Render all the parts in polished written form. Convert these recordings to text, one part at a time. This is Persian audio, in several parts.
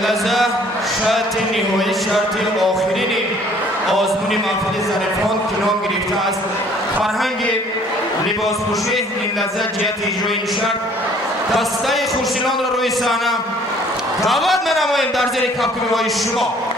لذا شرط نهایی شرط آخرین آزمون محفل ظریفان که نام گرفته است فرهنگ لباس پوشی. این لحظه جهت اجرای این شرط دسته خورشیدان را روی صحنه دعوت می‌نماییم در زیر کفکمی‌های شما.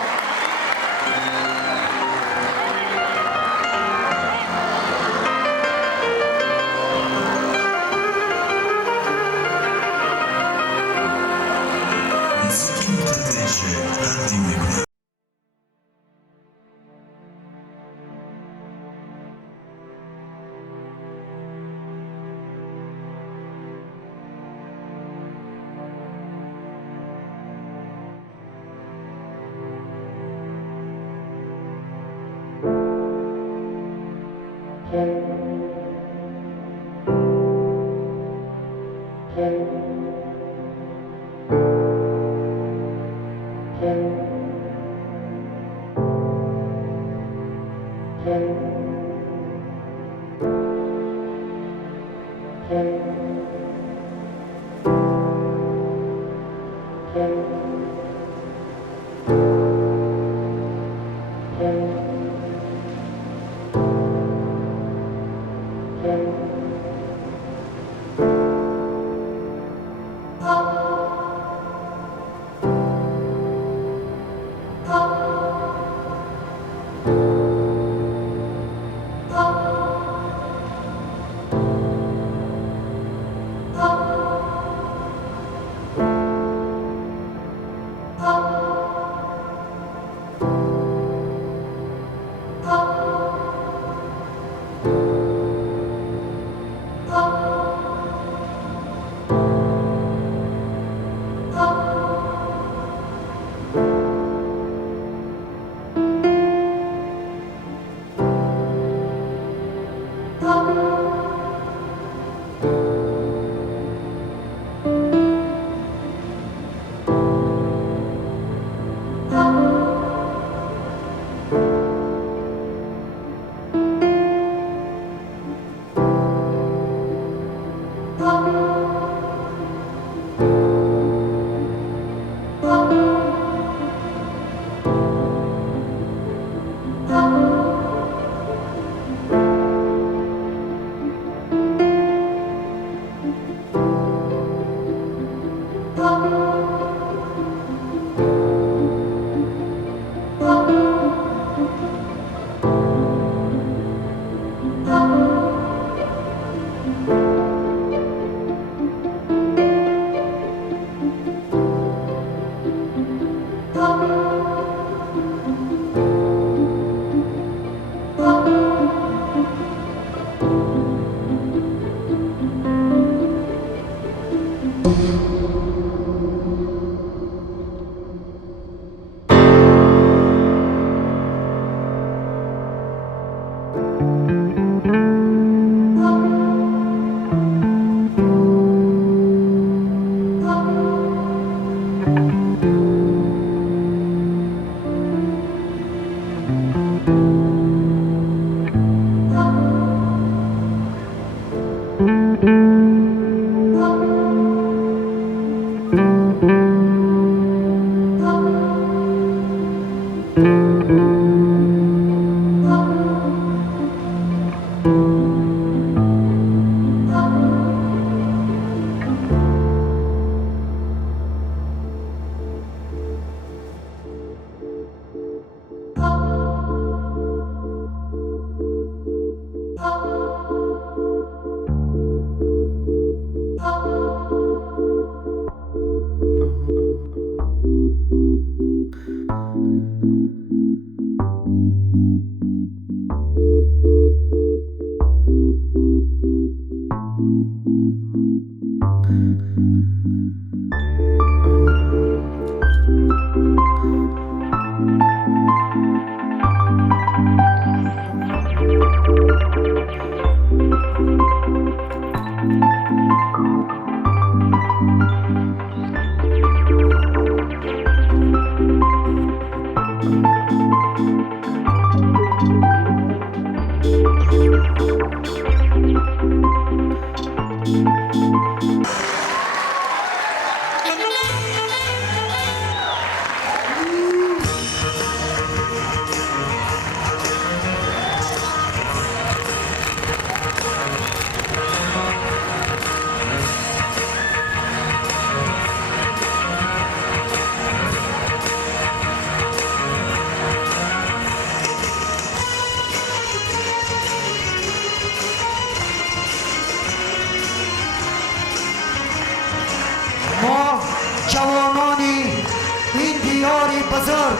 بزرگ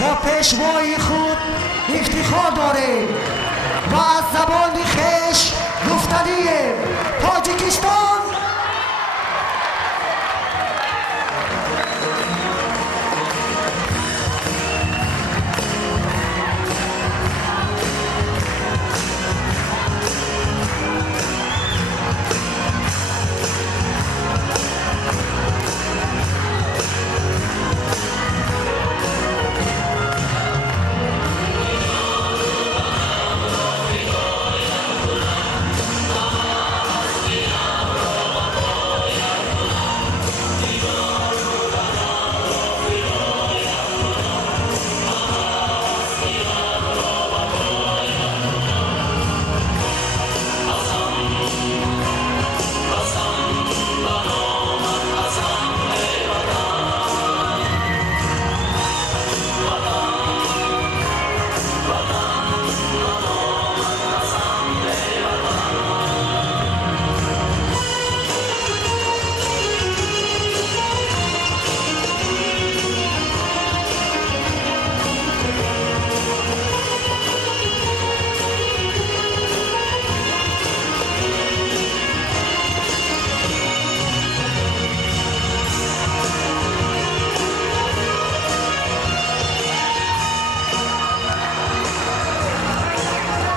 با پیشوای خود افتخار داریم و از زبان خویش گفتنیم. تاجیکستان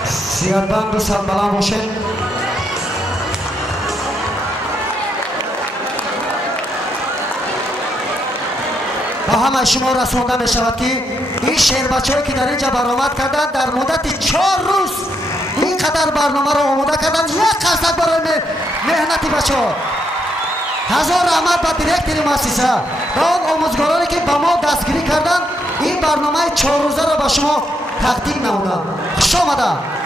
سیادبند و سربلند باشید. با همه شما رسانده می شود که این شعر بچه‌ای که در اینجا برآمد کردند در مدت 4 روز اینقدر برنامه را آماده کردند. یک قصد برای مهنت بچه‌ها. هزار رحمت به دیرکتور مؤسسه و آموزگارانی که با ما دستگیری کردند. این برنامه 4 روزه را به شما تقدیم نمودم. خوش آمدید.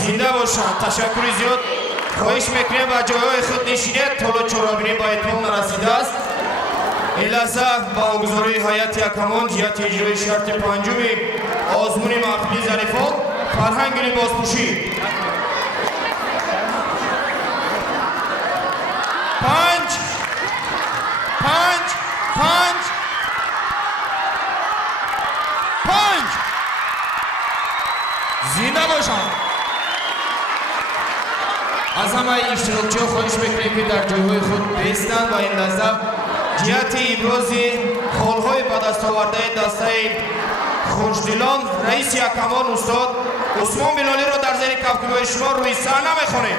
زنده باشند. تشکر زیاد. خواهش میکنیم به جایهای خود نشینید. طول چرابینی با اتمام رسیده است. این لحظه با گزاری هیئت یکمان جهت اجرای شرط پنجم آزمون محفلی ظریفان فرهنگ لباسپوشی 5 زنده باشند. از همه اشتراکچی‌ها خواهش میکنیم که در جایهای خود بایستند و این لحظه جهت ابراز حال‌های به دست آورده دسته خوشدلان رئیس یکمان استاد عثمان بلالی را در زیر کفگیری شما روی صحنه می‌خوانیم.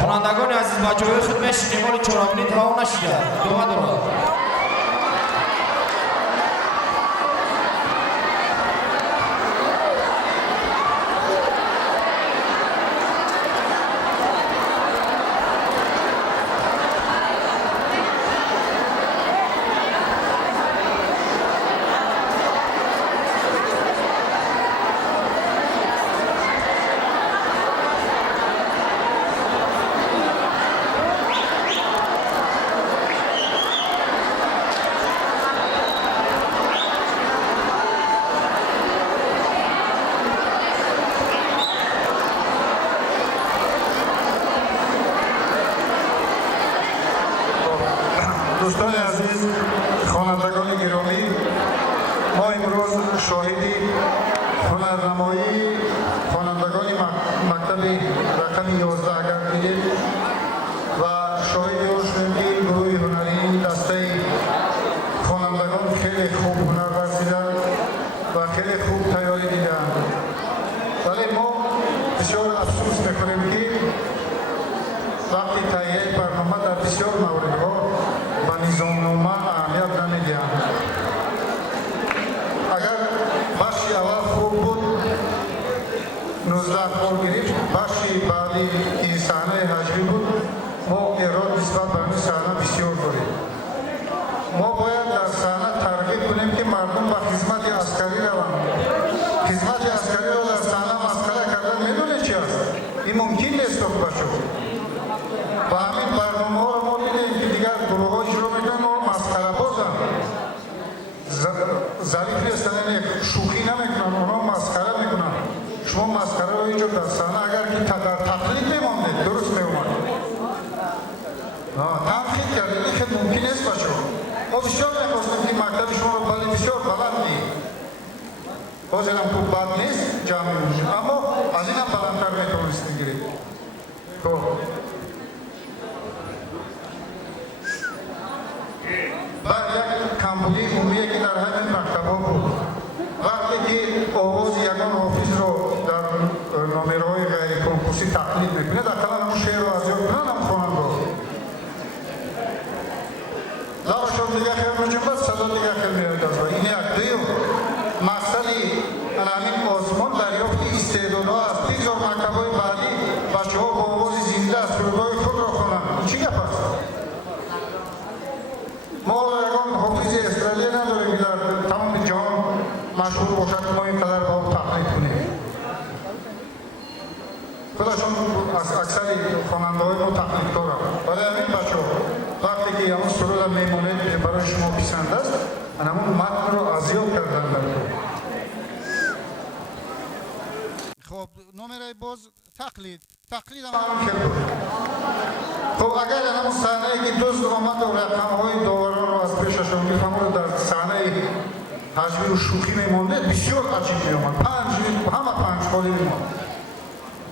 خوانندگان عزیز به جای خود میشینیم. مال چرابینی تمام نشده. دوما دارد. دوستان عزیز، خوانندگان گرامی، ما امروز شاهدی هنرنمایی خوانندگان مکتب رقم 11 گردیدیم و شاهدی شدیم گروه هنری دسته خوانندگان خیلی خوب هنر ورزیدند و خیلی خوب تیاری دیدند. ولی ما بسیار افسوس میکنیم که وقتی تهیه برنامه در بسیار موردها به نظامنامه اهمیت نمیدهند. اگر بخشی اول خوب بود 19 بار گرفت، بخشی بعدی که صحنه حجری بود ما ایراد نسبت به این صحنه بسیار داریم. ما باید در صحنه ترغیب کنیم که مردم به خدمت عسکری روند. خدمت عسکری را در صحنه مسخره کردن میدونید چی است؟ این ممکن نیست بچه‌ها. дар саҳна агар ки дар тақлид мемондед дуруст меомад. танқид кардед, ин хеле мумкин нест бачаҳо. мо бисёр мехостем ки мактаби шуморо бали бисёр баланд диҳем. ҳозирам хуб бад нест ҷамъи мушид, аммо аз инам баландтар метавонистем гиред. баъд як камбудии умумие ки дар ҳамин мактабҳо буд. вақте ки овози ягон ҳофизро дар номераҳои ғайриконкурсӣ тақлид мекунед, ақаллан ҳамун шеърро аз ёд кунад ҳам хонандо. лавашон дига хел меҷунбад, садо дига хел меояд аз ва. ин як дуюм масъали ҳамин озмон дарёфти истеъдодҳо аст. бигзор мактабҳои баъдӣ бачаҳо бо овози зинда сурудҳои худро хонанд. чӣ гап аст? мо ягон ҳофизи эстрадия надорем ки дар тамоми ҷаҳон машҳур бошад ки мо ин қадар ба ӯ тақлид кунем. худашон аксари хонандаҳои мо тақлидкоранд. барои ҳамин бачаҳо вақте ки ҳамун суруда мемонед ки барои шумо писанд аст, ҳамун матнро аз ёд кардан даркунед. хоб номераи боз тақлид ҳамон хел буд. хоб агар ҳамун саҳнае ки дӯст омаду рақамҳои доваронро аз пешашон мефаҳмуд дар саҳнаи ҳаҷвиру шӯхӣ мемондед, бисёр аҷиб меомад. ҳама панҷхоли мемонд.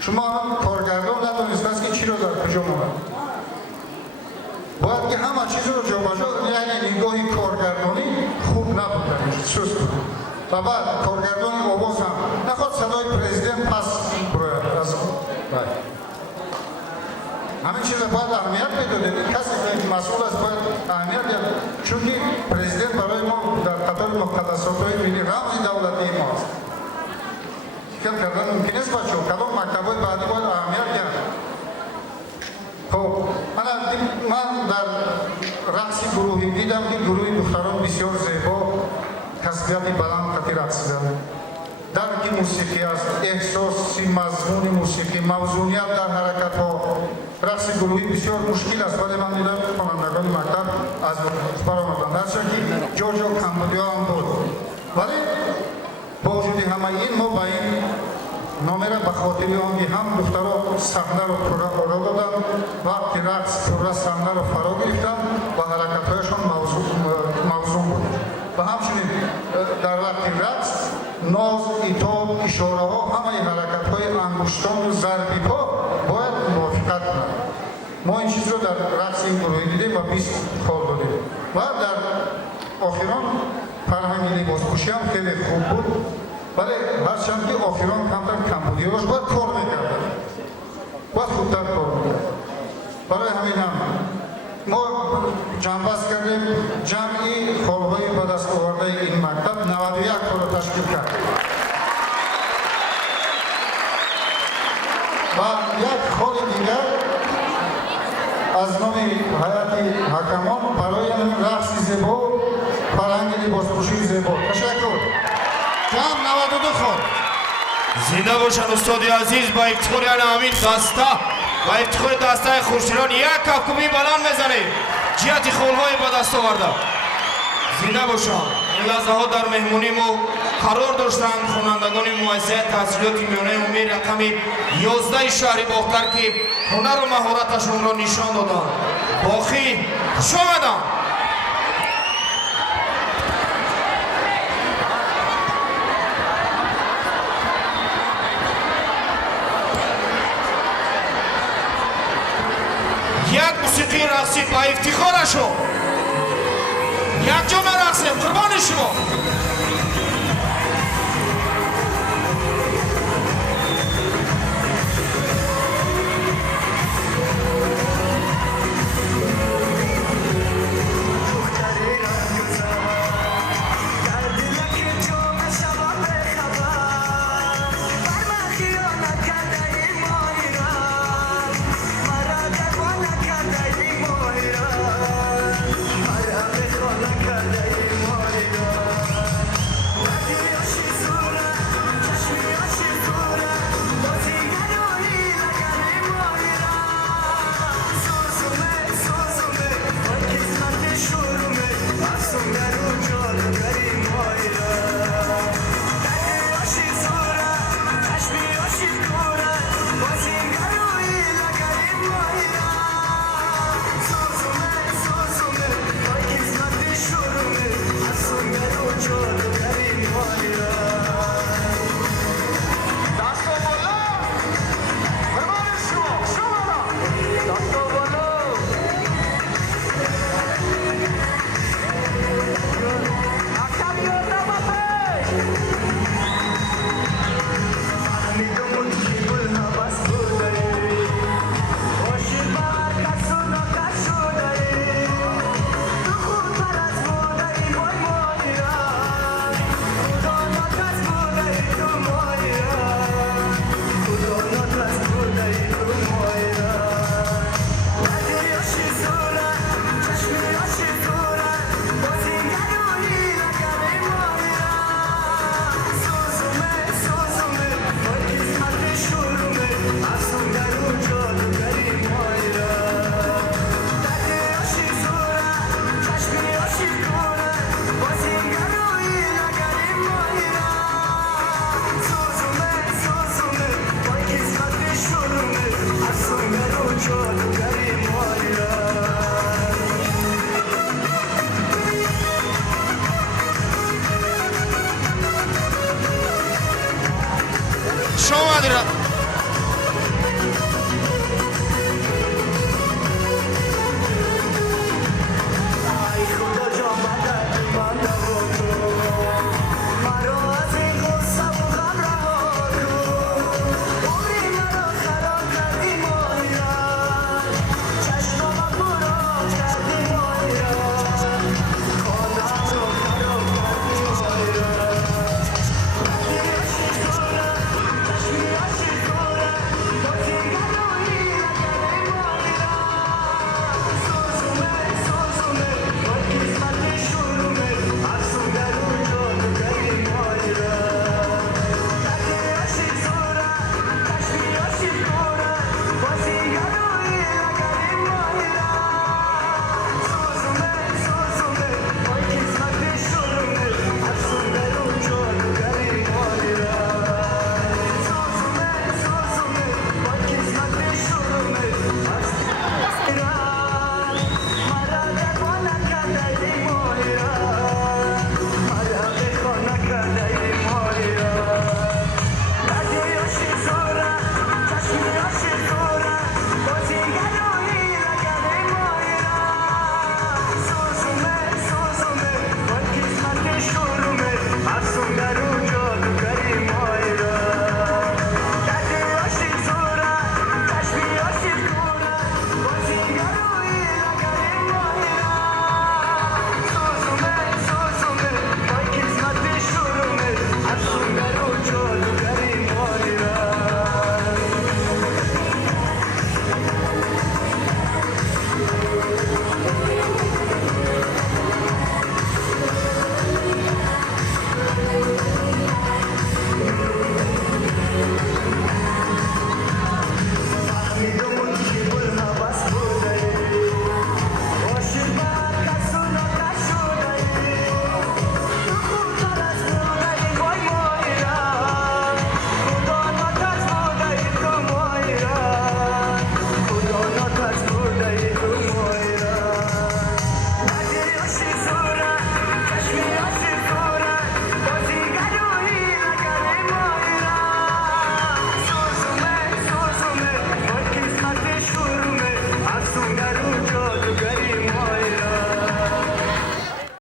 шумо ҳамон коргардон надонистаст ки чиро дар куҷо монад. бояд ки ҳама чизро ҷобаҷо, яъне нигоҳи коргардонӣ хуб набуд, суст буд. ва баъд коргардони овоз ҳам нахоҳад садои президент пас бирояд аз ҳамин чиза бояд аҳамият медодед. касе ки масъул аст бояд аҳамият диҳад, чунки президент барои мо дар қатори муқаддасотҳои миллӣ рамзи давлатии мо аст. фикр кардан мумкин нест бачаҳо. кадом мактабҳои баъдӣ бояд аҳамият диҳад. хоб ман дар рақси гурӯҳӣ дидам ки гурӯҳи духтарон бисёр зебо, касбияти баланд қати рақсидан, дарки мусиқӣ аст, эҳсоси мазмуни мусиқӣ, мавзуният дар ҳаракатҳо. рақси гурӯҳӣ бисёр мушкил аст, вале ман дидам хонандагони мактаб аз баромаданд. ҳарчанд ки ҷо камбудиҳо ҳам буд. вале бо вуҷуди ҳамаи ин мо ба ин номера ба хотири он ки ҳам духтаро саҳнаро пурра оро доданд, вақти рақс пурра саҳнаро фаро гирифтанд ва ҳаракатҳояшон мавзун буд. ва ҳамчунин дар вақти рақс ноз, итоб, ишораҳо, ҳамаи ҳаракатҳои ангуштону зарби по бояд мувофиқат кунад. мо ин чизро дар рақси ин гурӯҳӣ дидем ва 20 хол додем. ва дар охирон фарҳанги либоспӯшиам хеле хуб буд. вале ҳарчанд ки охирон камтар камбудиҳо дошт, бояд кор мекарданд, бояд хубтар кор мекард. барои ҳаминам мо ҷамъбаст кардем, ҷамъи холҳои ба даст овардаи ин мактаб 91 холро ташкил кард. ва як холи дигар аз номи ҳайати ҳакамон барои ҳамин рақси зебо, фарҳанги либоспӯшии зебо. ташаккур. ҷамъ 92 хол. зинда бошад устоди азиз. ба ифтихори ҳамин даста ва ифтихори дастаи хуршидон як кавкуби баланд мезанед ҷиҳати холҳои ба даст оварда. зинда бошад. ин лаҳзаҳо дар меҳмонӣ мо қарор доштанд хонандагони муассисаи таҳсилоти миёнаи умумии рақами 11 шаҳри бохтар ки ҳунару маҳораташонро нишон доданд. бохӣ хуш омаданд. як мусиқии рақсӣ ба ифтихорашон. якҷо мерақсем, қурбони шумо.